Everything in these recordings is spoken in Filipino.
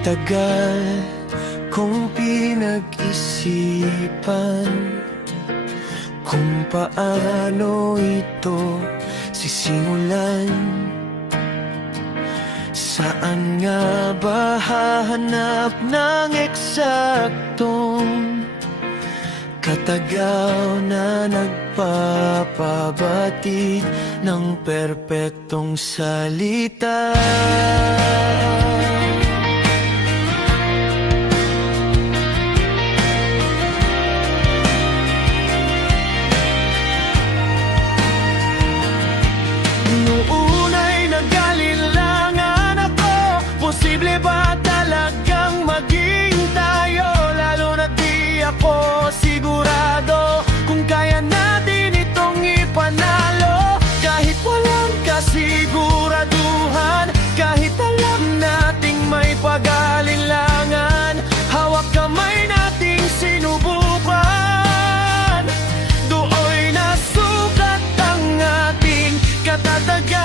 Tagal kong pinag-isipan kung paano ito sisimulan. Saan nga ba hahanap ng eksaktong katagaw na nagpapabatid ng perpektong salita? Noon ay nag-alilangan ako, posible ba talagang maging tayo? Lalo na di ako sigurado kung kaya natin itong ipanalo. Kahit walang kasiguraduhan, kahit alam nating may pag-alilangan, hawak kamay nating sinubukan. Do'y nasukat ang ating katatagan.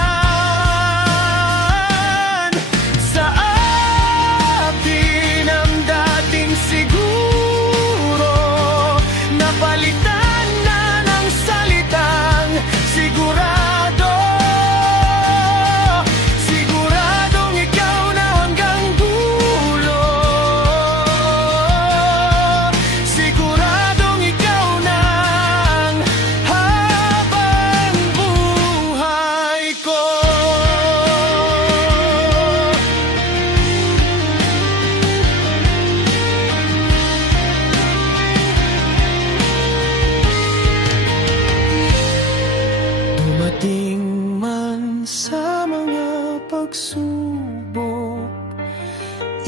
Sa atin ang dating siguro, napalitan na ng salitang sigurado. Siguradong ikaw na hanggang dulo. Siguradong ikaw na ang habang buhay ko. Dumating man sa mga pagsubok,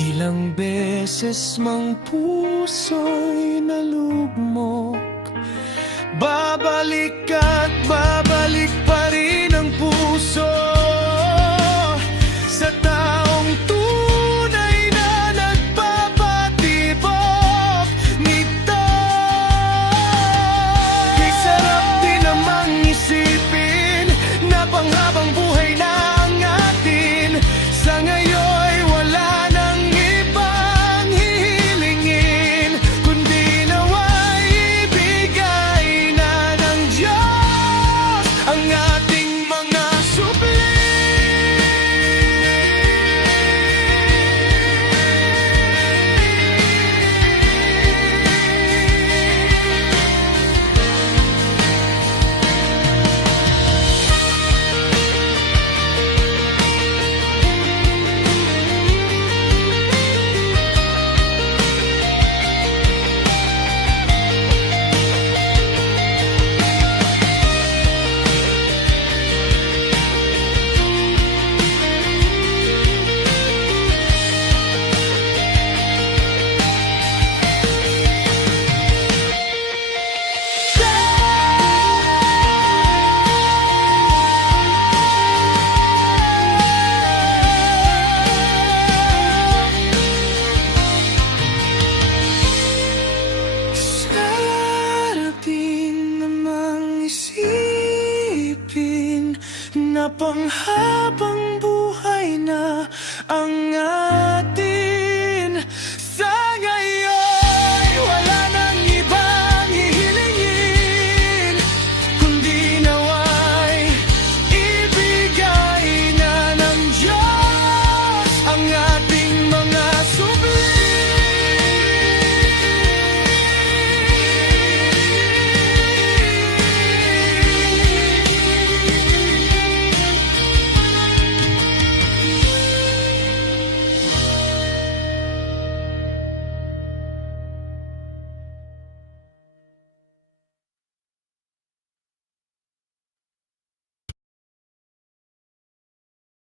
ilang beses mang puso'y nalugmok. Babalik at babalik pa rin ang puso sa taong tunay na nagpapatibok nito. Di sarap din namang isipin na panghabang buhay na ang atin. Sa ngayon'y wala nang ibang hihilingin, kundi nawa'y ibigay na ng Diyos ang ating mga supli. Na panghabang buhay na ang ating